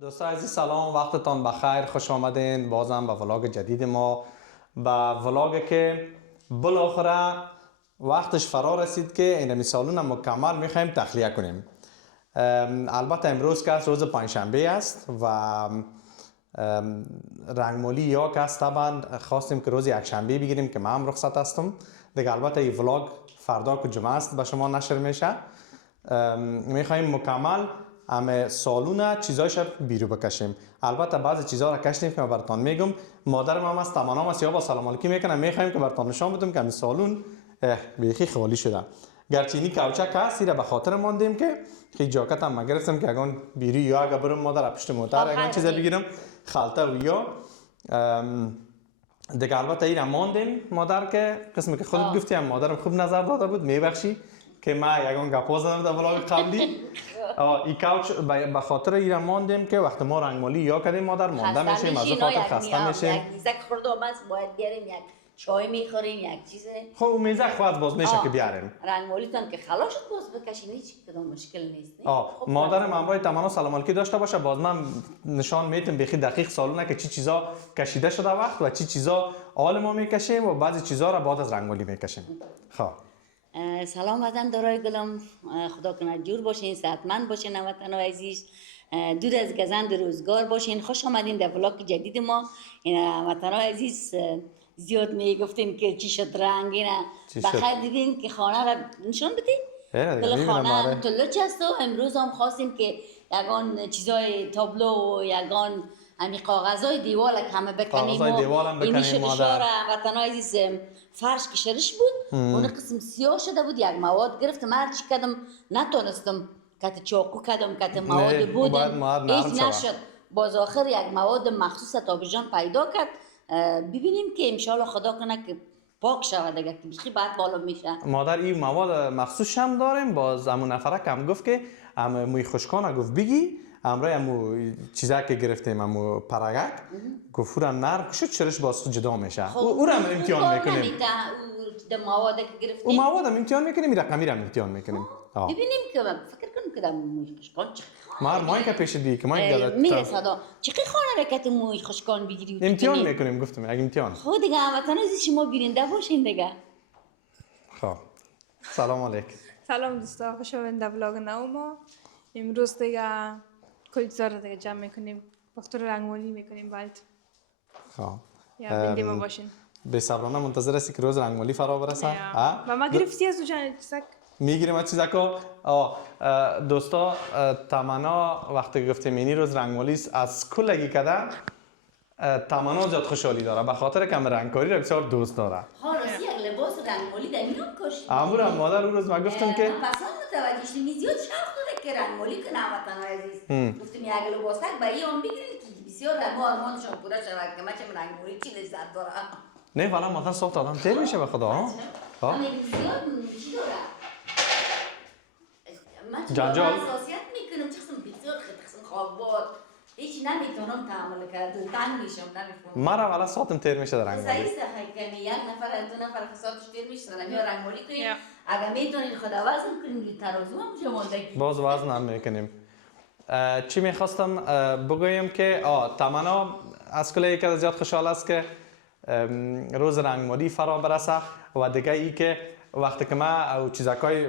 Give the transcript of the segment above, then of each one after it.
دوستان عزیز سلام، وقتتان بخیر، خوش آمدین بازم به ولاگ جدید ما. به ولاگی که بالاخره وقتش فرا رسید که این مثالون مکمل میخوایم تخلیه کنیم. البته امروز که روز پنجشنبه است و رنگمالی یا که است، طبعا خواستیم که روز یکشنبه بگیریم که من هم رخصت هستم دیگه. البته این ولاگ فردا که جمعه است به شما نشر میشه. میخوایم مکمل همه سالونه چیزایش بیرو بکشیم. البته بعضی چیزها را کشتیم که من براتون میگم. مادرم هم از تمام است یا با سلام علیکم میکنم. میخوایم که براتون نشان بدم که همین سالون بیخی خالی شده. گرچه اینی کوچک هست، ایره به خاطر ماندیم که خیلی جاکت هم گرفتم که اگه بیرو یا اگه برم مادر پشت موتر اگه چیزا بگیرم خالته و یا دیگه. البته ایره ماندیم مادر که قسمی که خودت گفتی هم مادرم خوب نظر داده بود. میبخشی که ما یگان گپا زدم در ولاگ قبلی. این کوچ به خاطر ایران ماندیم که وقتی ما رنگمالی یا کردیم مادر مانده میشیم، از خاطر خسته میشیم. یک میزک خوردم است باید بیاریم، یک چای میخوریم، یک چیز. خب میزک خواهد باز میشه که بیاریم. رنگمالیتون که خلاص شد باز بکشین، هیچ کدام مشکل نیست. خب مادرم همراه تمنا سلام علیکی داشته باشه، باز من نشان میتم بخی دقیق سالونه که چی چیزا کشیده شده وقت و چی چیزا حال ما میکشیم و بعضی چیزا را بعد از رنگمالی میکشیم. خب سلام وطن دارای گلم، خدا کنه جور باشین، صحتمند باشین وطن عزیز، دور از گزند روزگار باشین. خوش آمدین در ولاگ جدید ما. وطن عزیز زیاد میگفتین که چی شد رنگ اینا بخیر دیدین که خانه را نشان بدین. دل خانه طلوچ است و امروز هم خواستیم که یگان چیزای تابلو و یگان همی کاغذای دیوال همه بکنیم و این شرشار وطن عزیز فرش که شرش بود اون قسم سیاه شده بود. یک مواد گرفتم، هر چی کردم نتونستم، کت چاقو کردم، کت مواد بود هیچ نشد. باز آخر یک مواد مخصوص تابجان پیدا کرد. ببینیم که انشالله خدا کنه که پاک شود دیگه که بخی بعد بالا میشه. مادر این مواد مخصوص هم داریم. باز همون نفره کم گفت که موی خشکانه گفت بگی امروز همو چیزا که گرفتیم همو پرگک گفور نرم شد چرش باز جدا میشه. او را امتحان میکنیم. مواد که گرفتیم او مواد هم امتحان میکنیم، رقمی را امتحان میکنیم. ببینیم که فکر کنم که موی خشکان چه مای که پیش دی که مای گلت میرسه چه خانه رکت موی خشکان بگیری امتحان میکنیم. گفتم اگه امتحان خود دیگه وطن عزیز شما بیننده باشین دیگه. خب سلام علیکم. سلام دوستا، خوش آمدید در ولاگ نو ما. امروز دیگه کلی چیزا رو دیگه جمع میکنیم، وقت رو رنگمالی میکنیم. بعد خب یا بنده ما باشین. به صبرانه منتظر هستی که روز رنگمالی فرا برسه. و ما گرفتی از دوچن چیزک میگیریم از چیزا که دوستا تمنا وقتی گفتیم اینی روز رنگمالی است از کلگی کده تمنا زیاد خوشحالی داره به خاطر که رنگکاری را بسیار دوست داره. ها راستی یک لباس رنگمالی در میون کشید. امورا مادر اون روز ما گفتم که پسند متوجه شدیم زیاد شوق داره که رنگمالی کنه وطن عزیز. گفتم یک لباسک به این بگیرید که بسیار رنگ آرمانشون پوره شود که من رنگمالی چی لذت داره. نه والا مادر ساخت آدم تیر میشه به خدا. ها من زیاد چی داره من جنجال حساسیت میکنم، چقسم بسیار خیلی خوابات هیچ نمیتونم تعامل کرد، تنگ میشم نمیفهمم. مرا والا ساعتم تیر میشه در رنگمالی. صحیح کنی یک نفر دو نفر ساعتش تیر میشه در میاد رنگمالی کنیم. اگر میتونین خود وزن کنین ترازو هم شما دکی باز وزن هم میکنیم. چی میخواستم بگویم که تمنا از کلی که زیاد خوشحال است که روز رنگمالی فرا برسه و دیگه ای که وقتی که من او چیزکای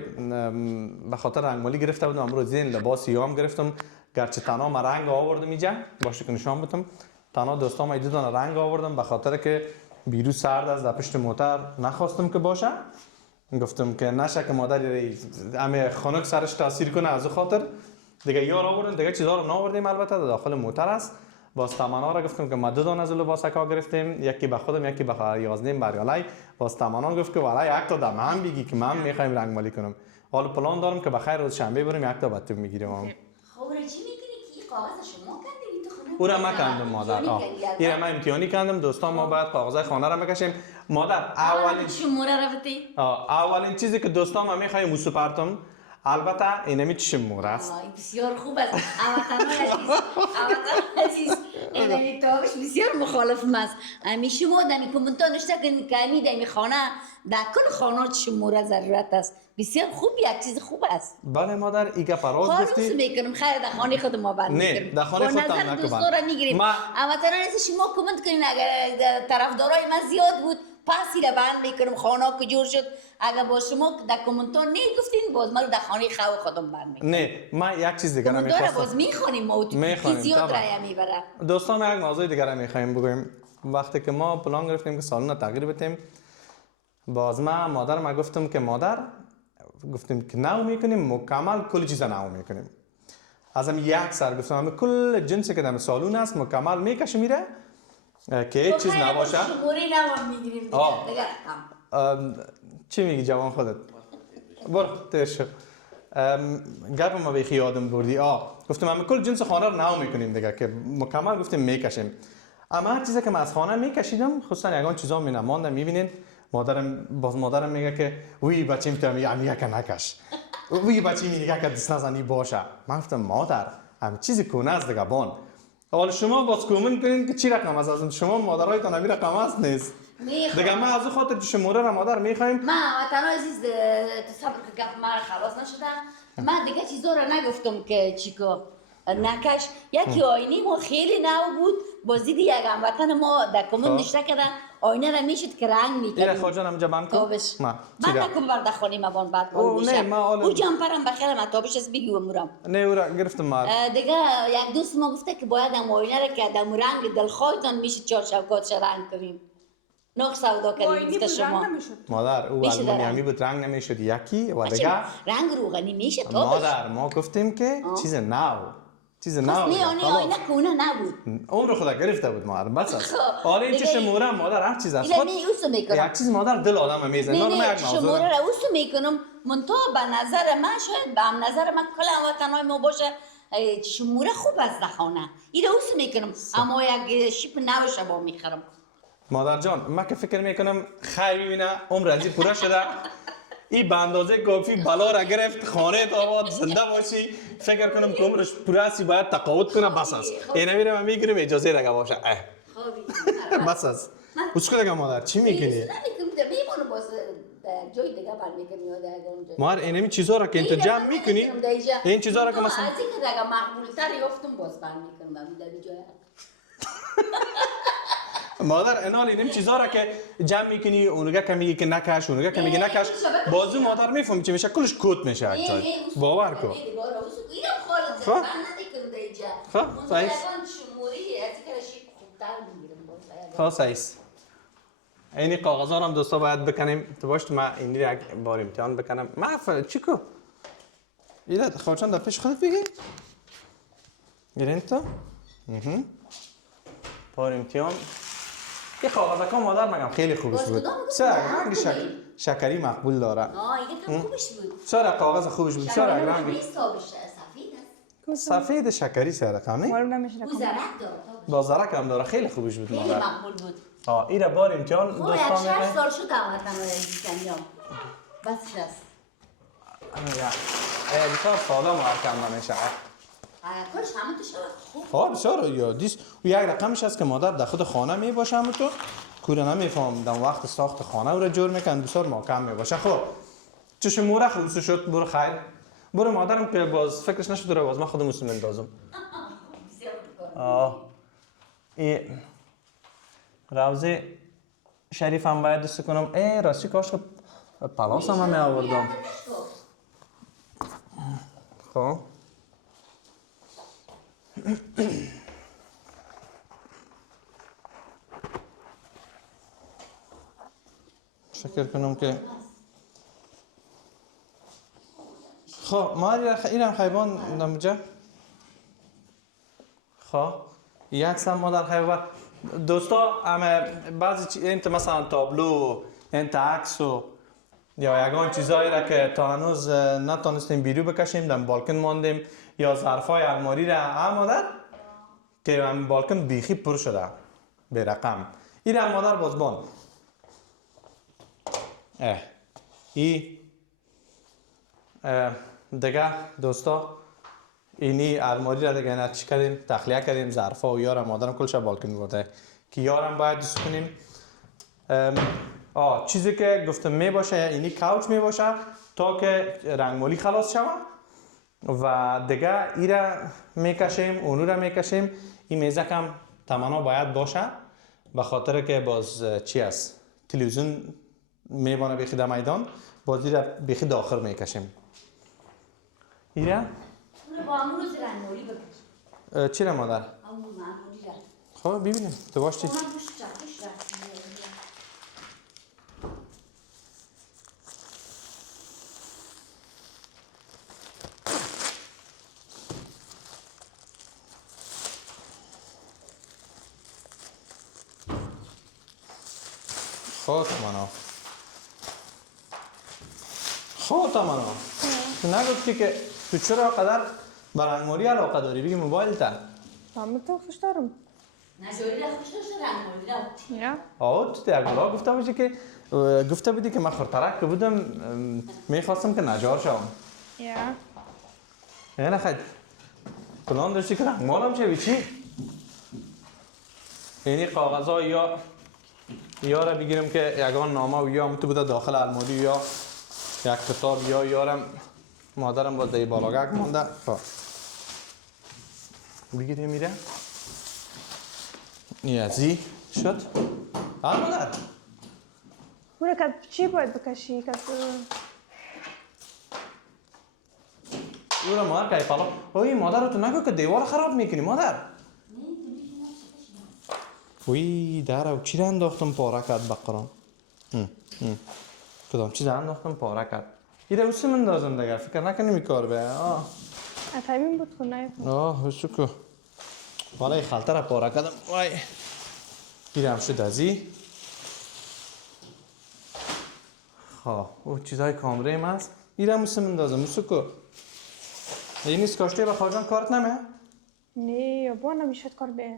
به خاطر رنگمالی گرفته بودم امروز این لباس یام گرفتم. گرچه تنها ما رنگ آوردم اینجا باشه که نشان بدم تنها دوستام ایدو دونه رنگ آوردم به خاطر که بیرو سرد از در پشت موتر نخواستم که باشه. گفتم که نشه که مادر همه خنک سرش تاثیر کنه، از خاطر دیگه یار آوردم. دیگه چیزا رو نآوردیم البته داخل موتر است. باز تمنا را گفتم که ما دو دانه از لباسکا گرفتیم، یکی به خودم یکی به یازدیم بریالی. باز تمنا گفت که والا یک تا دم هم بگی که من میخوایم رنگمالی کنم. حالا پلان دارم که بخیر روز شنبه بریم یک تا بعد تو میگیریم. خب چی میکنی که این کاغذ شما کردید تو خونه؟ او را ما کندم مادر. این ما امتحانی کردم دوستان. ما باید کاغذای خانه را بکشیم. مادر اولین شموره را بتی اولین چیزی که دوستان ما میخوایم موسو پرتم البته اینمی شموره است. بسیار خوب است. وطن عزیز اینمی تابش بسیار مخالف است. امی شما دمی کامنتا نشته کنید که امی دمی خانه در کل خانات شموره ضرورت است. بسیار خوب، یک چیز خوب است. بله مادر ایگه پراز خالص گفتی میکنم، خیر در خانه خود ما بند نه، میکنیم. در خانه خودت هم نظر نکن دوستا را میگیریم. ما- اما تنها نیست شما کامنت کنین اگر طرفدارای من زیاد بود پسی را بند میکنم، خانه که جور شد. اگر با شما در کامنت ها نگفتین باز ما رو در خانه خودم بند میکنم. نه من یک چیز دیگه کامنت ها را میخواستم باز میخوانیم ما تو می‌خوانیم، که زیاد طبعا. رای میبره. دوستان یک موضوع دیگر میخوایم بگویم. وقتی که ما پلان گرفتیم که سالن تغییر بدیم، باز من مادر گفتم که مادر گفتیم که نو میکنیم، مکمل کل چیزا نو میکنیم. ازم یک سر گفتم همه کل جنسی که در سالون است مکمل میکشیم میره که هیچ چیز نباشه. شموری نوام میگیریم دیگه. چی میگی جوان خودت؟ برو تیش گپ ما بیخی یادم بردی. گفتم همه کل جنس خانه رو نو میکنیم دیگه که مکمل گفتیم میکشیم. اما هر چیزی که من از خانه میکشیدم خصوصا یگان چیزا مینماندم میبینین مادرم میگه که وی بچیم تو میگه که نکش، وی بچی میگه که دست نزنی باشه. من گفتم مادر هم چیزی کنه است دیگه بان. حالا شما باز کومنت کنین که چی رقم است، از شما مادرایتان همین رقم است نیست دیگه. ما از خاطر شماره را مادر میخوایم. من وطن عزیز صبر که گپ ما خلاص نشده، من دیگه چیزا را نگفتم که چیکو نکش. یکی آینه ما خیلی نو بود، باز دیدی یک هموطن ما در کامون نشته کردن آینه را میشد که رنگ میکردیم. ایره خواجان همجا بند کن. تابش ما من نکن بر در خانه مبان بعد بان میشه. او جمپرم بخیر من تابش از بگی و مرم. نه او را گرفتم مار. دیگه یک دوست ما گفته که باید هم آینه را که در رنگ دلخواهتان میشه چهار شوکات رنگ کنیم. نخ سودا کردیم گفته شما. مادر او المونیامی بود رنگ نمیشد یکی و دیگه رنگ روغنی میشه تابش. مادر ما گفتیم که چیز نو نه آینه کونه نبود. اون رو خدا گرفته بود مادر بس است. حالا این چه شموره مادر هر چیز است. خود اوسو میکنم. یک چیز مادر دل آدم میزنه. نه شموره را اوسو میکنم. منتها به نظر من شاید به نظر من کل وطنهای ما باشه شموره خوب است در خانه. این اوسو میکنم اما یک شیپ نوشه با میخرم. مادر جان من که فکر میکنم خیر ببینه عمر ازی پوره شده. این به اندازه کافی بلا را گرفت خانه تا آباد زنده باشی. فکر کنم که عمرش پوره سی باید تقاعد کنه بس است. اینه میره من میگیرم اجازه دیگه باشه. بس است. اسکو دیگه مادر چی میکنی؟ نمیکنم میمونم باز جای دیگه بر میکنم یاد اون مادر اینمی چیزا را که انت جمع میکنی این چیزا را که مثلا از اینکه دیگه مقبول تر یافتم باز بر میکنم در جای مادر انال اینم چیزا را که جمع میکنی اونگه که میگی که نکش اونگه که میگی نکش بازو مادر میفهمی چی میشه کلش کوت میشه یک جای باور کن. خب سایس خب سایس اینی کاغذا هم دوستا باید بکنیم تو باش ما اینی یک بار امتحان بکنم ما چیکو اینا خواهشان در پیش خودت بگی گیرین تو بار امتحان یه کاغذ مادر مگم خیلی خوبش بود. سر رنگ شکری مقبول داره. اینه خوبش بود. سر کاغذ خوبش بود. سر رنگ سفید است. سفید شکری سر رقم نه؟ معلوم نمیشه. زرق داره. با زرق هم داره خیلی خوبش بود خیلی مادر. مقبول بود. اینا بار امتحان دوستان میگن. 6 سال شد همتون رو دیدم. بس است. بسیار ساده محکم نمیشه. کارش همون تو شد خوب بسیار یادیست و یک رقمش هست که مادر در خود خانه می باشه همونطور کوره نمیفهم در وقت ساخت خانه رو جور میکن بسیار محکم می باشه. خب چشم موره خلوص شد برو خیر برو مادرم که باز فکرش نشد رو باز من خودم مسلم اندازم. این روزه شریف هم باید دست کنم. راستی کاش که پلاس هم می آوردم. خب فکر کنم که خب ما اینم خیبان نمجا خب یک سم ما در خیبان دوستا همه بعضی انت مثلا تابلو انت عکس و یا یگان چیزایی را که تا هنوز نتونستیم بیرو بکشیم در بالکن ماندیم یا ظرفای الماری را هم مادر که هم بالکن بیخی پر شده به رقم این هم مادر بازبان دیگه دوستا اینی الماری را دیگه چی کردیم تخلیه کردیم ظرفا و یارم مادرم کلش بالکن برده که یارم باید دست کنیم چیزی که گفتم می باشه اینی کاوچ می باشه تا که رنگمالی خلاص شود و دیگه ایره میکشیم اونو را میکشیم. این میزه کم تمنا باید باشه به خاطر که باز چی است تلویزیون میبانه بیخی در میدان باز ایره بیخی داخل میکشیم. ایره اونو با همون روز رنگمالی بکش. چی را مادر؟ همون معمولی را. خب ببینیم تو باش چی؟ اونم روش چکش را. خب تمنا خب تمنا تو نگفتی که تو چرا قدر به رنگمالی علاقه داری بگی موبایل تا تو خوش دارم. نزوری را خوش داشته رنگمالی را. یا آه تو دیگه گفته باشی که گفته بودی که من خورترک که بودم میخواستم که نجار شوم. یا یعنی خیلی پلان داشتی که رنگمالم شوی چی؟ یعنی کاغذ ها یا را بگیرم که یگان نامه و یا تو بوده داخل الماری یا یک کتاب یا یارم مادرم باز دی بالاگک مانده بگیریم میره یزی شد مادر برو که چی باید بکشی که او را مادر که پالا اوی مادر رو تو نگو که دیوار خراب میکنی مادر وی در چی را انداختم پاره کرد بقران کدام چیز انداختم پاره کرد ایره اوسی من دازم دیگر فکر نکنی میکار به اتایمین بود کنه حسو که والا ای خالته را پاره کردم وای ایره هم شد ازی خواه او چیزهای کامره هم هست ایره هم اوسی من دازم اوسو که این نیست کاشته به خواهجان کارت نمه نه با نمیشد کار به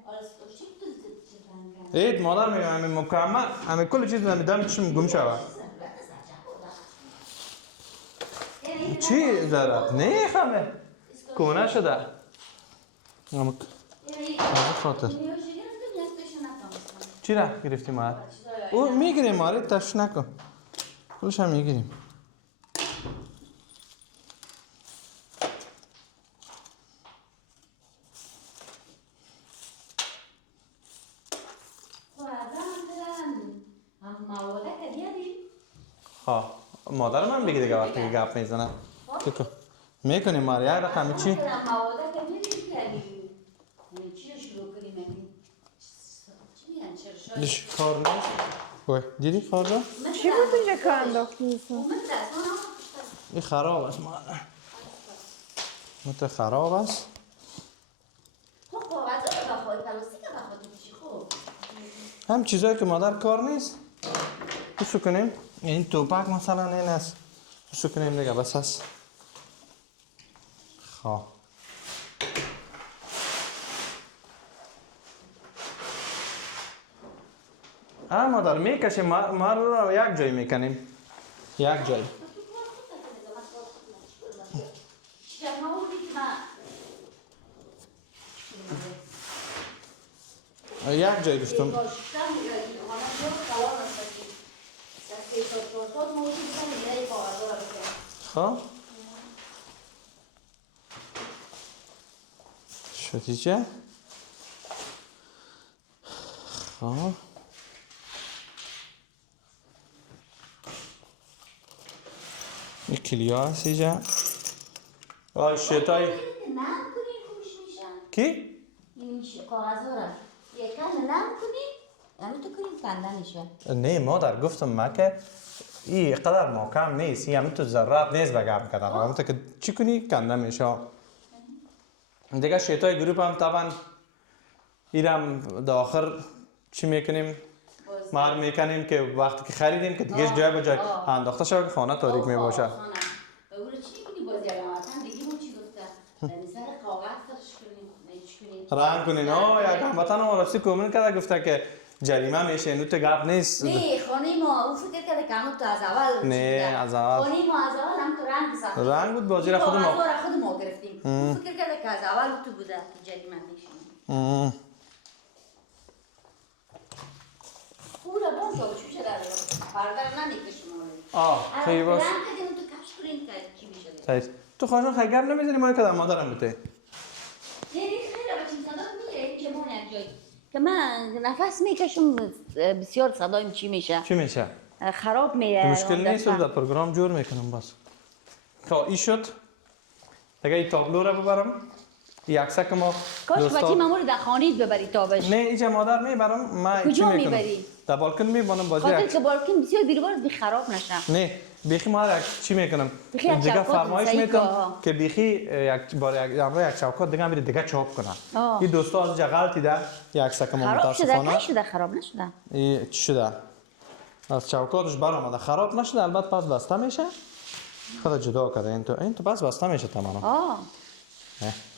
اید مادر میگم همین مکمل همین کل چیز نمیدم چشم گم شود چی دارد؟ نه خمه کونه شده از خاطر چی را گرفتی مادر؟ او میگیریم ماره تش نکن کلش هم میگیریم خواه مادر من بگی دیگه وقتی که گپ میزنه بکن میکنیم ماره یک رقمی چی؟ دیش کار نیست وای دیدی کار را؟ چی بود اونجا که انداختی نیستم این خراب است مادر مت خراب است هم چیزایی که مادر کار نیست بسو کنیم این توپک مثلا این است بسو کنیم دیگه بس هست خواه مادر میکشیم ما رو یک جای میکنیم یک جای یک جای گفتم خب شدی چه؟ خب این کلیا هست اینجا آی شتای کی؟ این کاغذ ها را یکم نم کنی همین تو کنی کنده میشه نه مادر گفتم ما که این قدر محکم نیست این همین تو ذرات نیست بگم کردن همین که چی کنی کنده میشه دیگه شیطای گروپ هم طبعا ایرم داخل چی میکنیم مار میکنیم که وقتی که خریدیم که دیگه جای به جای انداخته شد که خانه تاریک میباشه و اون چی کنی بازی علامتن دیگه اون چی گفته سر کاغذ سرش کنیم رنگ کنین یک هموطن ما رفتی کومن کرده گفته که جریمه میشه اینو تو گپ نیست نه خانه ما او فکر کرده که همون تو از اول نه از اول خانه ما از اول هم تو رنگ ساخت رنگ بود بازی را خود ما گرفتیم او فکر کرده که از اول تو بوده جریمه میشه خوبه باشه چی شده پردر نمیکشم خیلی باش رنگ کردیم تو کش کنی سعید تو خواهشان خیلی گپ نمیزنی ما کدام مادرم بته خیلی بچه صدا میره چه مون یک جایی که من نفس میکشم بسیار صدایم چی میشه چی میشه خراب میره مشکل نیست در پروگرام جور میکنم باز خب این شد دیگه این تابلو رو ببرم این عکسه که ما کاش بچه مامور در خانید ببری تابش نه اینجا مادر میبرم ما کجا چی میکنم میبری؟ در بالکن میبرم بازی خاطر عکس که بالکن بسیار بیروبار بی خراب نشه نه بیخی ما چی میکنم بیخی یک دیگه چوکات فرمایش سعی میتم که. که بیخی یک بار یک چوکات دیگه میره دیگه چاپ کنم آه. این دوستا از اینجا غلطی ده یک عکسه که ما خراب شده متاسفانه کی شده خراب نشده این چی شده از چوکاتش برآمده خراب نشده البته پس بسته میشه خدا جدا کرده این تو پس بسته میشه تمام آه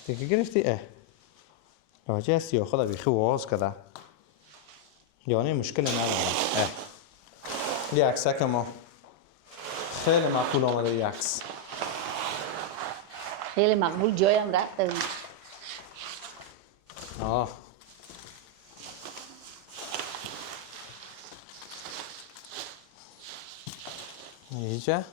دیگه گرفتی راجع هستی یا خدا بیخی واز کرده یعنی مشکلی نداره یه عکسه که ما خیلی مقبول آمده یه عکس خیلی مقبول جایم رفته آه اینجا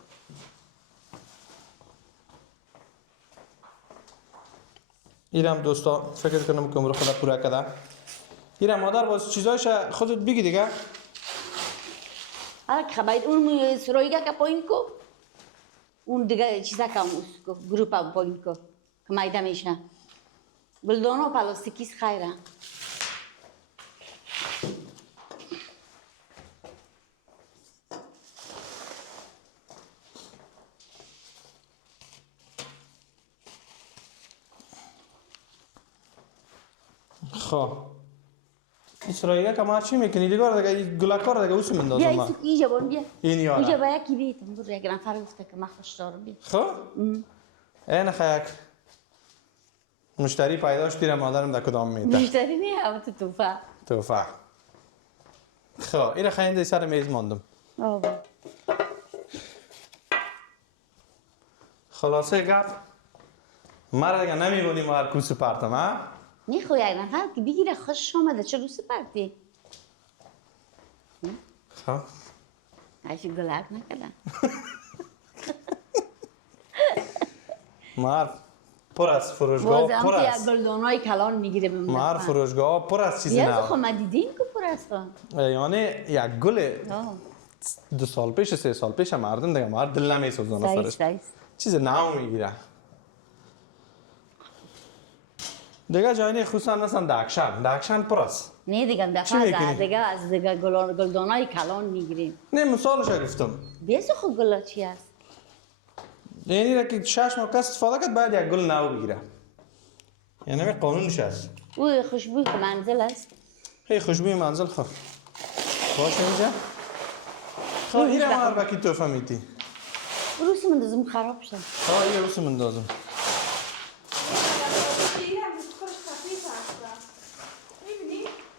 ایرم دوستا فکر کنم که عمر خدا پورا کرده ایرم مادر باز چیزایش خودت بگی دیگه حالا که باید اون سرایگه که پایین کو اون دیگه چیزا کم گروپ پایین کو که مایده میشه گلدانو پلاستیکیس خیره خب اسرائیل که ما چی میکنی دیگه دیگه گلکار دیگه اوس میندازم بیا ما اینجا بون بیا این یاره اینجا با یکی بیتم برو یک نفر گفته که من خوش دارم بیا خب این خیک مشتری پیداش دیره مادرم در کدام میده مشتری نه اما تو توفه توفه خب این خیلی سر میز ماندم آبا خلاصه گپ مرا دیگه نمیبونیم هر کوس پرتم ها نی خو یک نفر که بگیره خوش آمده چه روز پرتی خب ایشی گلک نکردن مار پر از فروشگاه بازم پر که یک از گلدانای کلان میگیره به مار فروشگاه پر از چیزی بیا خو نه ما دیدیم که پر است یعنی یک گل آه 2 سال پیش 3 سال پیش مردم دیگه مار دل نمیسوزونه سعید سرش سعید چیز نو میگیره دیگه جایی خصوصا مثلا دکشن پر است نه دیگه چی دفعه می‌کنی؟ از دیگه گلدانای کلان میگیریم نه مثالش گفتم بیا خو گلا چی است یعنی را که 6 ماه کس استفاده کرد بعد یک گل نو بگیره یعنی همین قانونش هست او خوشبوی که منزل است هی خوشبوی منزل خب باشه اینجا خب این هم هر بکی توفه میدی روسی من دزم خراب شد این روسی من دازم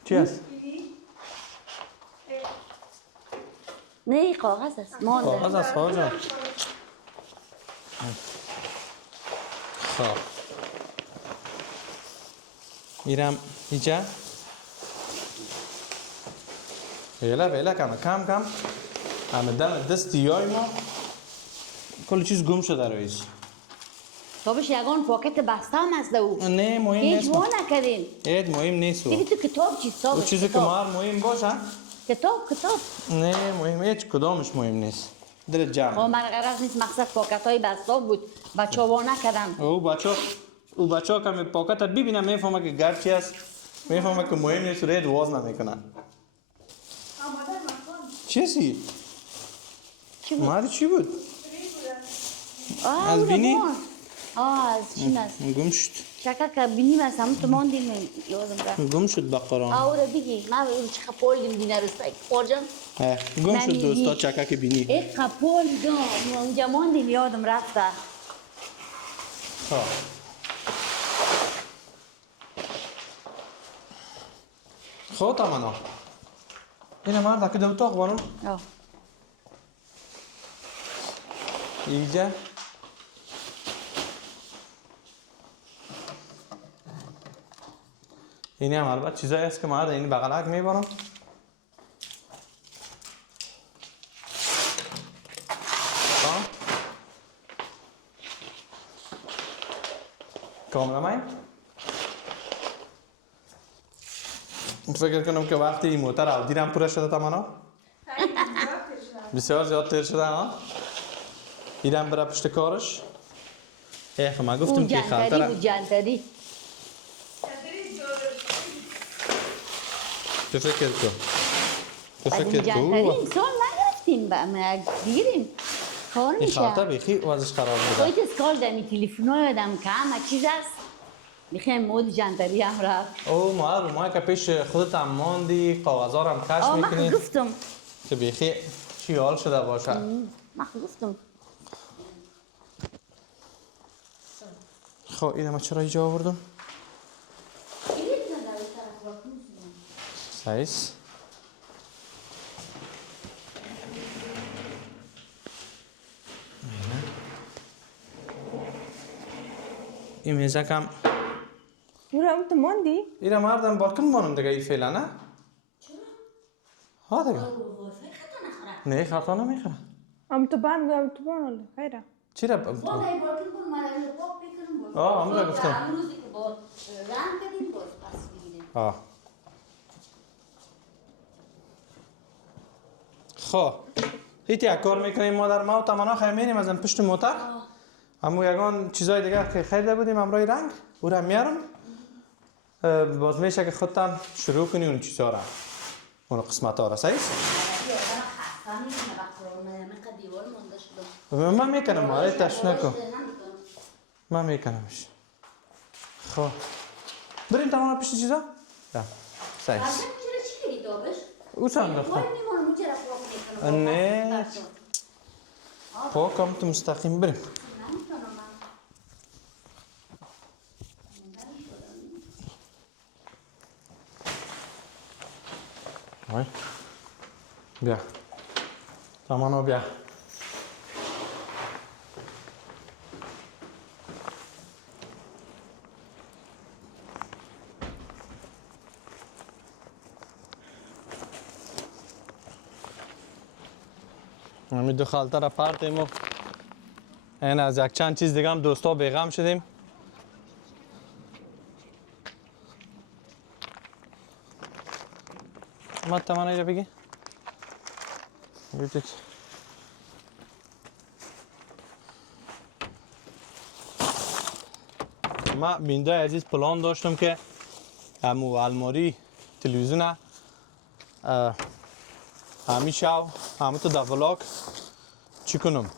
چی هست؟ نه این کاغذ است مانده کاغذ است خواه جان خب میرم اینجا ویلا کم همه دستی های ما کل چیز گم شده رئیس تابش یگان پاکت بسته هم هست او نه مهم هیچ نیست وا نکردین اید مهم نیست دیگه تو کتاب چی او صاحب چیزی که مار مهم باشه کتاب نه مهم هیچ کدامش مهم نیست دل جمع من غرض نیست مقصد پاکت های بسته بود بچه ها وا نکردن او بچه ها که می پاکت رو ببینن میفهمه که گرد چی هست میفهمه که مهم نیست رید واز نمیکنن چی هستی؟ چی بود؟ ماری چی بود؟ از اون بینی؟ بان. از چی است گم شد شکر که بینیم از همون تو ماندیم یادم رفت گم شد بقران او را بگی من اون چه خپول دینه رسته خورجان گم شد دوستا چکک بینی یک خپول دم اونجا ماندیم یادم رفته خب تمانا اینه مرد که دو اتاق بانم اینجا اینه هم البته چیزایی هست که مرد این بغلک میبارم کاملا من فکر کنم که وقتی این موتر آودیرم پوره شده تماما بسیار زیاد تیر شده ها ایرم برای پشت کارش خب من گفتم که خاطره او جانتری تو فکر کن تو فکر جانتری کن انسان نگرفتیم با ما گیریم کار این خاطر میشه بیخی وزش خراب بوده خواهید اسکال دمی تلیفون های آدم که همه چیز است میخوایم مود جانتری هم رفت او ما که پیش خودت هم ماندی کاغذها رو هم کش من میکنی گفتم که بیخی چی حال شده باشه من گفتم خب اینه ما چرا اینجا آوردم؟ سایس این میزه کم برو هم تو ماندی؟ اینا مردم بالکن مانم دیگه ای فعلا نه؟ ها دیگه نه خطا نمیخوره هم تو بند ولی خیره چی را آه همون را گفتم امروزی که با رنگ بدیم باز پس بگیریم آه خب هیچ یک کار میکنیم مادر ما و تمنا خیمینیم از این پشت موتر همون یگان چیزای دیگه که خریده بودیم امروی رنگ او را میارم باز میشه که خودتان شروع کنی اون چیزا را اون قسمت ها را سایست من میکنم آره تش نکن من میکنمش خب بریم تمام پیش چیزا یا سایست او چند رفتم نه خب کم تو مستقیم بریم بیا تمام بیا همین دو خالته را پرتیم و این از یک چند چیز دیگه هم دوستا بیغم شدیم ما تمام اینجا بگی بیتک ما بینده عزیز پلان داشتم که همو الماری تلویزیون همیشه همه تو در ولاک چی کنم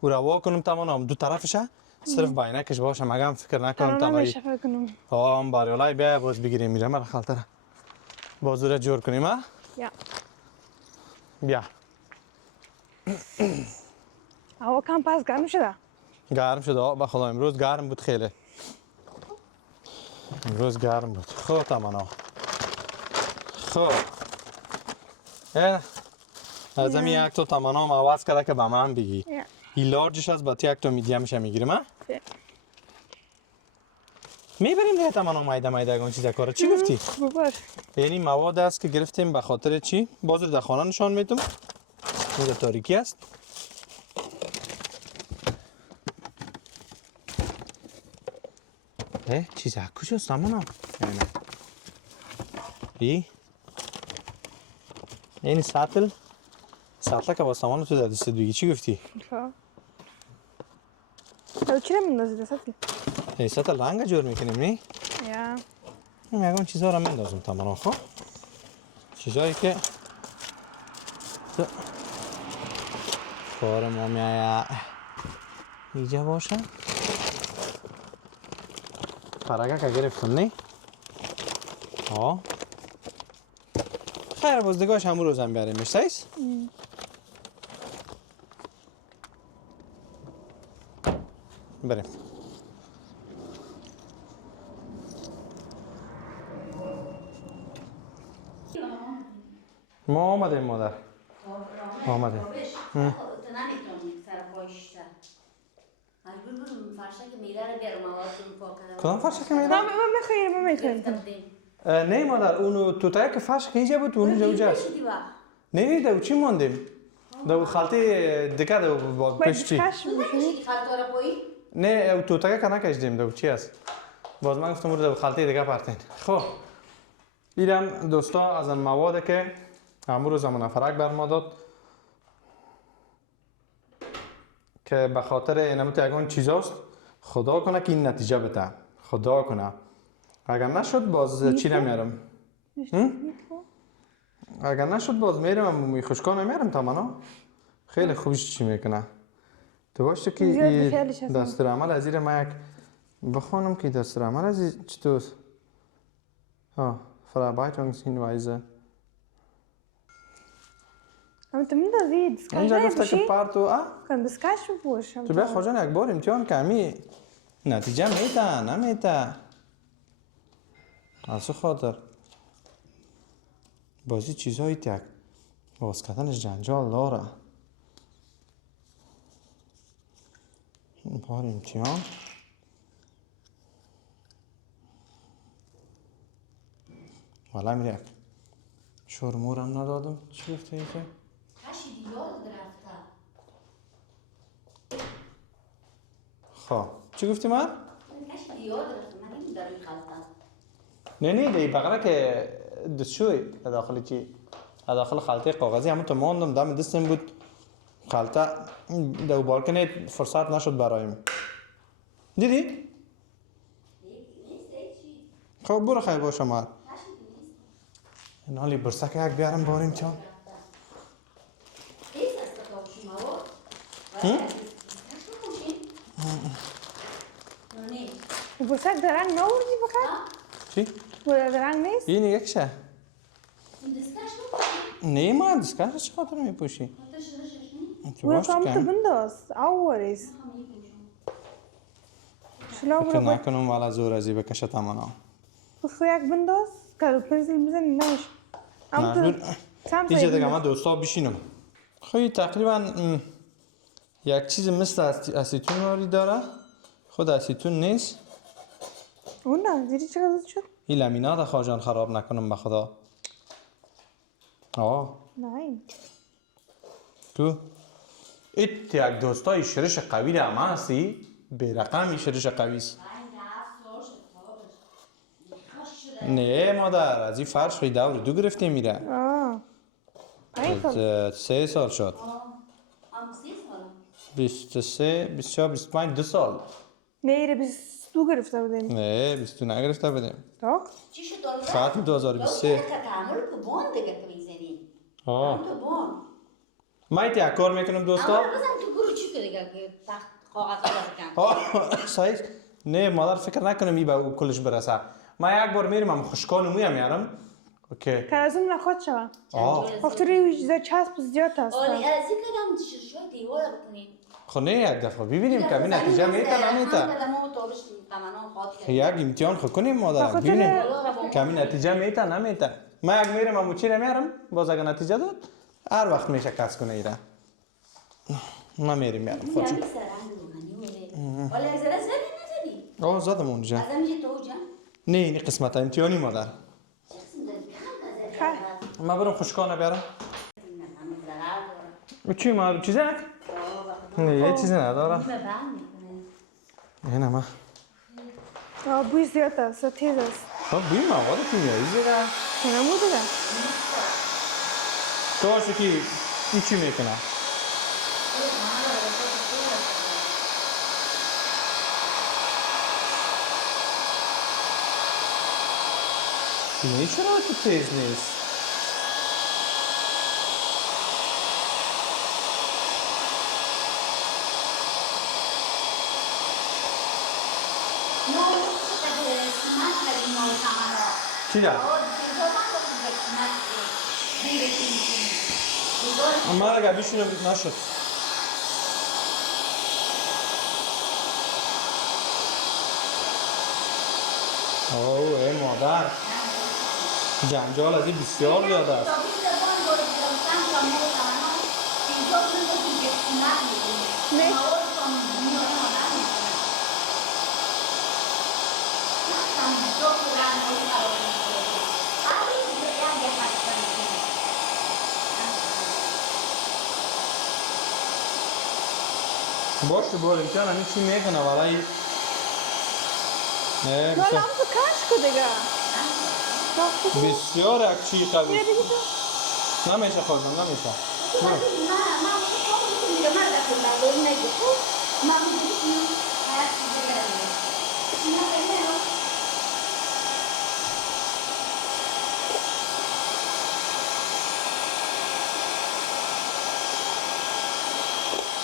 او روا کنم تمام دو طرفشه صرف با عینکش باشه مگم فکر نکنم تمام فکر کنم هم باریولای بیا باز بگیریم میره مرا خالتره بازو را جور کنیم ها یا بیا هوا کم پس گرم شده گرم شده به خدا امروز گرم بود خیلی امروز گرم بود خب تمام خب از همین یک تو تمام عوض کرده که به من بگی این لارجش از با یک تو میدیمش میگیریم ها میبریم دیگه تمام مایده اون چیزا کارا چی گفتی؟ ببر یعنی مواد است که گرفتیم به خاطر چی؟ باز در خانه نشان میدم اینجا تاریکی است چیز کجاست تمام این سطل که با سامان تو در دستت بگی چی گفتی؟ تو چی رو میندازی دستت؟ این سطل رنگ جور میکنیم نی؟ یا میگم چیزها رو میندازم تمام خب چیزایی که کار ما میایه اینجا باشه فرقه که گرفتم نی؟ خیر بازدگاهش همون روزم بیاریمش سایس؟ بریم ما آمدیم مادر آمدیم تو نمیتونم سر پایش مجبور بودم فرشه که میره رو بیارم موادم پاک کردم کدام فرشه که میره؟ من میخواییم نه مادر اونو توتایی که فرش که اینجا بود اونو جوجه است نه دو چی موندیم؟ دو خالتی دیگه دو پیش چی؟ خالتوار پایی؟ نه توتکه که نکشیدیم دو چی است باز من گفتم رو خلطه دیگه پرتین خب اینم دوستا از این مواد که امروز زمان فرق بر ما داد که به خاطر اینمت یگان چیزاست خدا کنه که این نتیجه بده خدا کنه اگر نشد باز چی نمیارم اگر نشد باز میرم مومی خشکان میرم تماما خیلی خوبش چی میکنه تو باشه که دستور عمل از این ما یک بخونم که دستور عمل از این چطور Verarbeitungshinweise Aber zumindest sieht es. اینجا گفته که پارتو Kann das Kasten pushen. تو به خواجان یک بار امتحان کمی نتیجه میده نمیده از خاطر بازی چیزایی تک باز کردنش جنجال داره بار امتحان والا میره شورمورم ندادم چی گفته ای که؟ کشیدی یاد رفته خواه چی گفتی من؟ کشیدی یاد رفته من این دارم خلطه نه دی بقره که دستشوی داخل چی؟ داخل خلطه کاغذی همون تو ماندم دم دستم بود خلطه دو بار کنه فرصت نشد برایم دیدی؟ خب برو خیلی باشه مار این حالی برسک یک بیارم باریم چون Bursak de rang nodig بخیر؟ چی؟ بوده رنگ نیست؟ این یکشه نه ما دستکش چه خاطر میپوشی؟ بوده فهم تو بنداز آوریز شلا فکر برو نکنم والا زور ازی بکشه تمانا بخو یک بنداز کارو پنسل بزنی نمش مجبور سمت دیگه دیگه من دوستا بشینم خیلی تقریبا یک چیز مثل اسیتون واری داره خود اسیتون نیست اون نه دیدی چقدر شد؟ این لامینات خواجان خراب نکنم به خدا نه تو ایت یک دوستای شرش قوی ده اما هستی به رقمی شرش قوی است نه مادر از این فرش خیلی دور دو گرفته میره از 3 سال شد 23 24 25 2 سال نه ایره 22 گرفته بودیم نه 22 نگرفته بدیم تا؟ چی شد دولت؟ ختم 2023 که تعامل که بان دیگه که میزنی آه تو بان ما ایت یک کار میکنم دوستا اول بزن تو گروه چی که دیگه که تخت کاغذ کن صحیح نه مادر فکر نکنم این به او کلش برسه ما یک بار میرم هم خشکان مویم میارم اوکی که از اون نخواد شوه آه وقتی روی چسب زیاد هست آلی از این کدام شوی دیوار بکنین خب نه یک دفعه ببینیم که این نتیجه میته نمیته یک امتحان خود کنیم مادر ببینیم که این نتیجه میته نمیته ما یک میرم هم چی رو میارم باز اگر نتیجه داد هر وقت میشه کس کنه ایره ما میریم میارم خودشون ولی از زده نزدی آه زدم اونجا از همیشه تو جا نه این قسمت امتحانی مادر ما برم خشکانه بیارم چی ما چیزی نک؟ نه یه چیزی نداره اینه ما بوی زیاد هست تیز است خب بوی مواد کیمیایی زیره نمو دیگه تو هاشو که این چی میکنه؟ اینه چرا تو تیز نیست؟ چی ده؟ اما اگر بیشونم نشد اوه ای مادر جنجال از این بسیار زیاد است باشه با امتحان همین چی میکنه ولی نه نه لام تو کش کو دیگه بسیار اکچی قوی دیگه تو نمیشه خودم نمیشه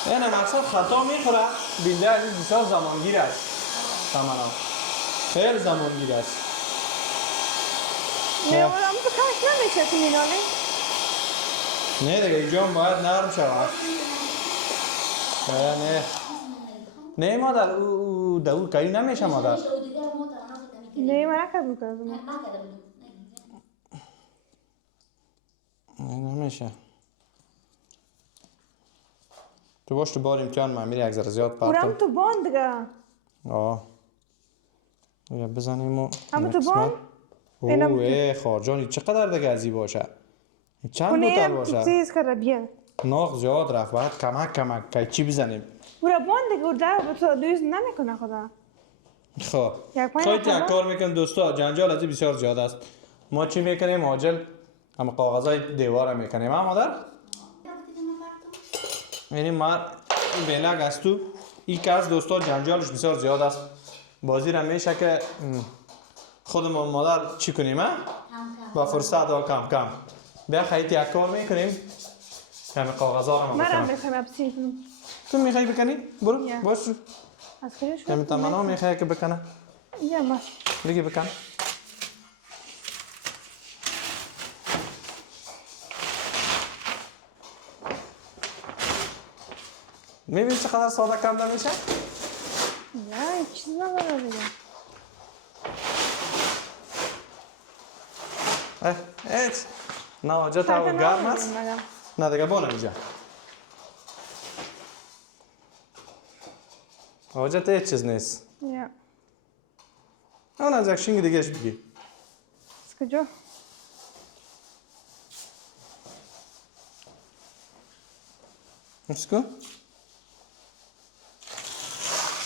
اینه مقصد خطا میخوره بینده عزیز بسیار زمانگیر است تمام خیلی زمانگیر است نه لام تو کش نمیشه تو میناله نه دیگه اینجا هم باید نرم شود نه نه مادر او دور کاری نمیشه مادر نه من نکردم کردم نه نمیشه تو باش تو بار امتحان من میری یک ذره زیاد اونم پرتم تو باند دیگه آه یا بزنیم و اما تو باند اینم اوه خارجانی چقدر دیگه ازی باشه چند بوتل اونم باشه چیز کرده بیا ناخ زیاد رفت باید کمک که چی بزنیم اونم باند دیگه اون تو دوست نمیکنه خدا خب یک پایین خواهید یک خدا؟ کار میکن دوستا جنجال ازی بسیار زیاد است ما چی میکنیم عاجل هم کاغذای دیوار میکنیم هم مادر یعنی مار این بلگ است تو این که از دوستا جنجالش بسیار زیاد است بازی را میشه که خودمون مادر چی کنیم با فرصت و کم کم بیا خیلی یک کار میکنیم همه کاغذها رو من هم بکنم میخوایم ابسین کنم تو میخوای بکنی؟ برو یا. باش از کجا شد؟ همه تمنا میخوای که بکنه یا ما بگی بکن میبینی چقدر ساده کم نمیشه؟ یا این چیز نداره دیگه هیچ نه حاجت او گرم است نه دیگه بانم اینجا حاجت هیچ چیز نیست یا اون از یک شینگ دیگهش بگی از کجا؟ اسکو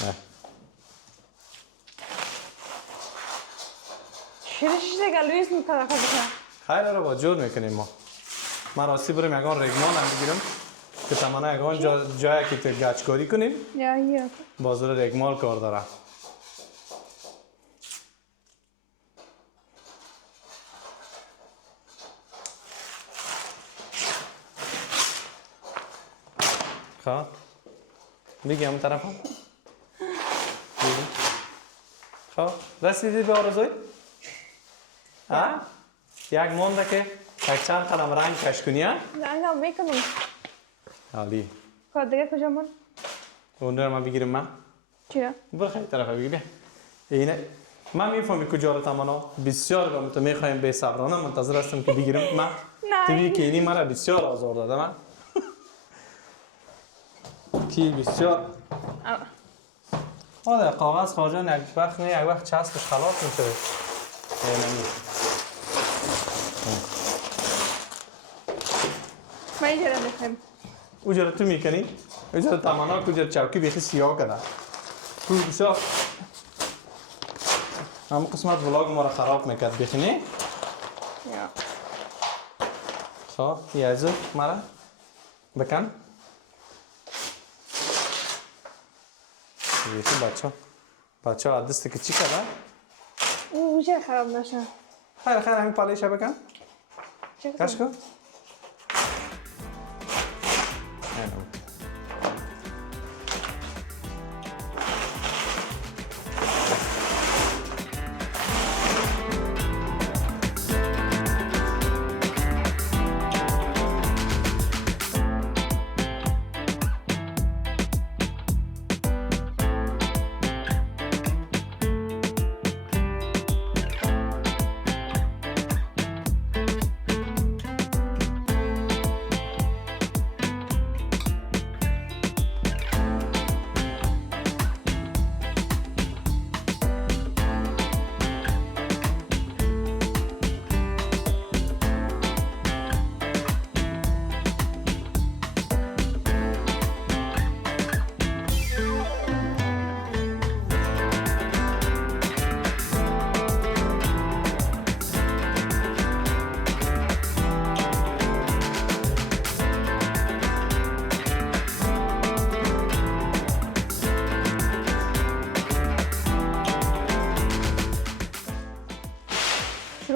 نه شیرش دیگه لویس میکنه خود بکنه خیلی رو با جور میکنیم ما راستی بریم یکان رگمان هم بگیرم که تمانا یکان جایی که تو گچکاری کنیم یا بازور رگمال کار داره خب بگی همون طرف هم بگی خب رسیدی به آرزوی؟ ها؟ یک مونده که یک چند قدم رنگ کش کنی ها؟ رنگ هم میکنم عالی کار دیگه کجا من؟ اون رو من بگیرم من چیه؟ برو خیلی طرف بگی بیا اینه من میفهمی کجا رو تمانا بسیار با تو میخوایم به صبرانه منتظر هستم که بگیرم من نه. تو بگی که اینی مرا بسیار آزار داده من کی بسیار آره کاغذ خارجان یک وقت نه یک وقت چسبش خلاص میشه من اینجا رو میخوایم اوجا تو میکنی؟ اوجا تمانا کجا چوکی بیخی سیاه کده تو بسیار همون قسمت ولاگ ما رو خراب میکرد بیخی نه؟ یا خب یازو مرا بکن تو بچه ها دسته که چی کرده؟ او چه خراب نشه خیر همین پالیشه بکن چه کش کن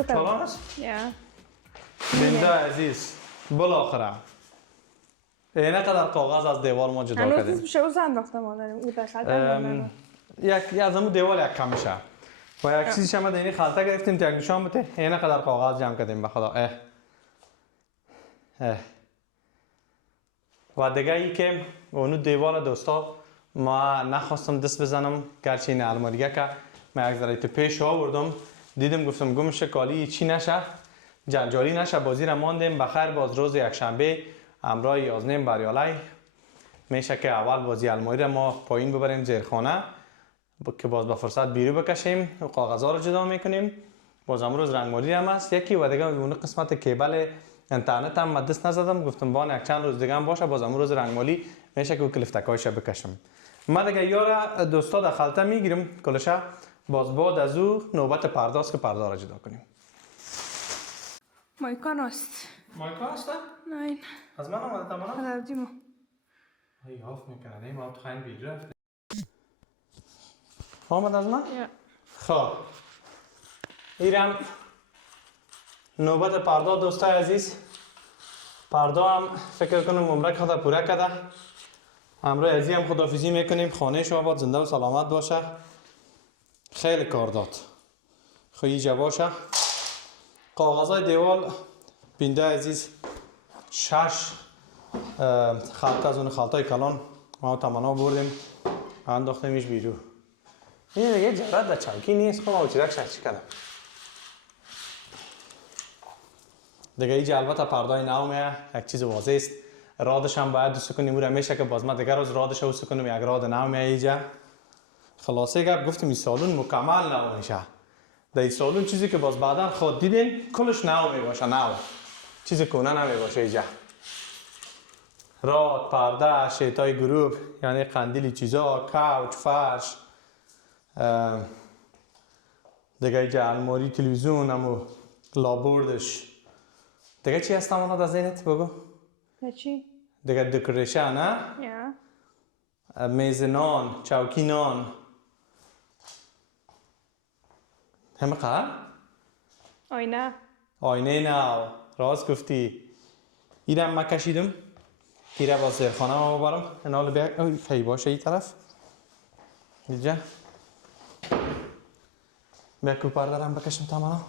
چالان است؟ یا بنده عزیز بالاخره اینه قدر کاغذ از دیوار ما جدا هنوز کردیم نیست بشه اوز انداخته مادرم او در خلطه یک از همون دیوار یک کم میشه و یک چیزی شما دینی خلطه گرفتیم تا یک نشان بده اینه قدر کاغذ جمع کردیم به خدا و دیگه ای که اونو دیوار دوستا ما نخواستم دست بزنم گرچه این الماریه که من یک ذره تو پیش آوردم دیدم گفتم گمشه کالی چی نشه جنجالی نشه بازی را ماندیم بخیر باز روز یک شنبه امرای 11 بریالی میشه که اول بازی الماری را ما پایین ببریم زیر خانه که باز به فرصت بیرو بکشیم و کاغذها رو جدا میکنیم باز امروز رنگمالی هم هست یکی و دیگه اون قسمت کیبل اینترنت هم دست نزدم گفتم با یک چند روز دیگه هم باشه باز امروز رنگمالی میشه که کلیفتکایش بکشم ما دیگه یارا دوستا در خلطه میگیریم کلشه باز بعد از او نوبت پرداست که پرده را جدا کنیم مایکان است مایکا هسته؟ نه از من آمده تمام؟ رفتیمو ای هاف میکنه نه ما تو خیلی بیج رفت آمد از من؟ یا خب ایرم نوبت پردا دوستای عزیز پردا هم فکر کنم عمره خدا پوره کرده امروز ازی هم خدافیزی میکنیم خانه شما باد زنده و سلامت باشه خیلی کار داد خیلی باشه کاغذهای دیوال بینده عزیز 6 خلطه از اون خلطه کلان ما تمنا بردیم انداختیمش بیرو این دیگه جرد در چوکی نیست خب ما چیرک شرچی کردم دیگه اینجا البته پردای نو یک چیز واضح است رادش هم باید دوست کنیم او میشه که باز ما دیگر روز رادش رو کنیم یک راد نو اینجا خلاصه گپ گفتیم این سالون مکمل نو میشه در این سالون چیزی که باز بعدا خود دیدین کلش نو میباشه نو چیزی کنه نمیباشه اینجا راد پرده شیطای گروپ یعنی قندیلی چیزا کوچ فرش دیگه اینجا الماری تلویزیون همو لابوردش دیگه چی هست همونا در ذهنت بگو چی؟ دیگه دکوریشن نه یا میز نان چوکی نان همه قرار آینه آینه نو راست گفتی اینم من کشیدم ایره با زیرخانه ما ببرم اینال بیا خیلی باشه این طرف اینجا بیا کوپر دارم بکشم تماما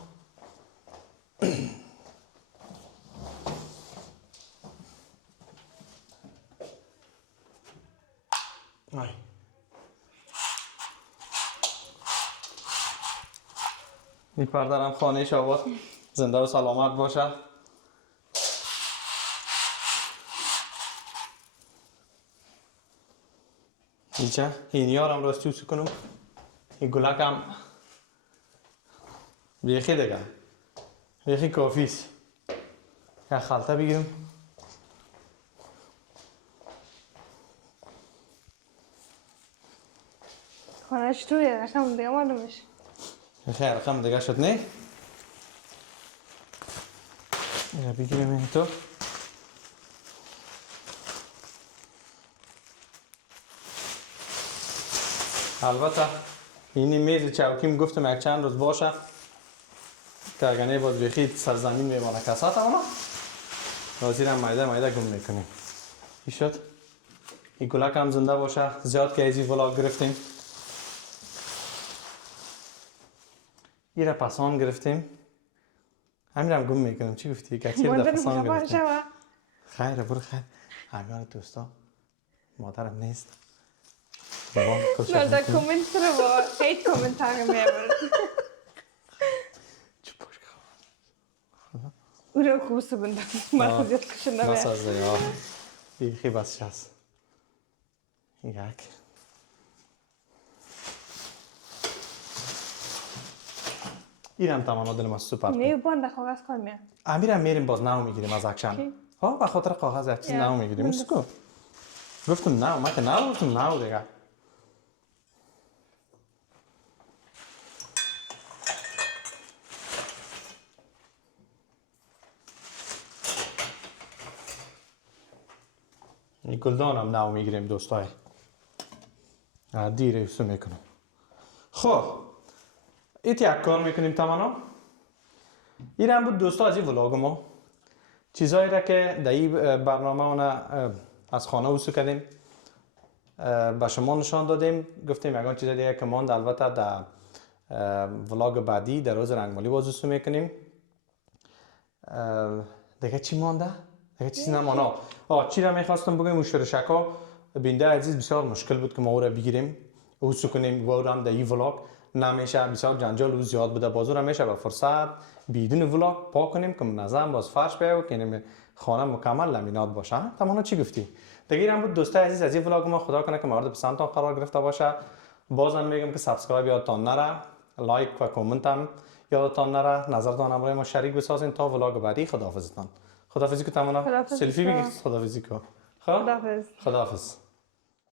آی این پردرم خانه شاباد زنده و سلامت باشه اینجا این یارم راستی اوسی کنم این گلکم بیخی دیگه بیخی کافیست یک خلطه بگیرم خانهش توی رقم دیگه معلومش خیلی رقم دیگه شد نه اینو بگیرم این تو البته اینی میز چوکیم گفتم یک چند روز باشه که اگر نه باز بیخی سرزمین میمانه کسات اونا نازیرم مایده گم میکنیم این شد این گلک هم زنده باشه زیاد که ایزی ولاگ گرفتیم این را پسان گرفتیم همین هم گم میکنم چی گفتی؟ کچیر در پسان گرفتیم خیره برو خیر همیان دوستا مادرم نیست بابام کلش نه در کومنت رو با هیت کومنت ها میبرد چی پوش کنم او رو خوب سبنده مرخوزیت کشن بس نمید از دیگه بیخی بس شست یک اینم تماما دلم از سوپر نه باند کاغذ کار میاد امیرم میریم باز نو میگیریم از اکشن ها به خاطر کاغذ یک چیز نو میگیریم مسکو گفتم نه من که نو گفتم نو دیگه این گلدان هم نو میگیریم دوستای دیره سو میکنم خب ایت یک کار میکنیم تماما این هم بود دوستا از این ولاگ ما. چیزایی را که در این برنامه از خانه وصول کردیم به شما نشان دادیم. گفتیم یگان چیز دیگه که ماند البته در ولاگ بعدی در روز رنگمالی باز وصول میکنیم. دیگه چی مانده؟ دیگه چیزی نمانه. چی را میخواستم بگم مشترشکا بینده عزیز بسیار مشکل بود که ما او را بگیریم وصول کنیم و او را هم در این ولاگ نمیشه، بسیار جنجال و زیاد بوده. بازو را میشه به فرصت بدون ولاگ پاک کنیم که منظم باز فرش بیاید که خانه مکمل لامینات باشه. تمام چی گفتی؟ دیگه هم بود دوستای عزیز از این ولاگ ما خدا کنه که مورد پسندتان قرار گرفته باشه. بازم میگم که سابسکرایب یادتان نره، لایک و کامنت هم یادتان نره، نظرتان هم ما شریک بسازین تا ولاگ بعدی. خداحافظتان. خداحافظی که تمام سلفی بگیر. خداحافظی که. خداحافظ. خداحافظ.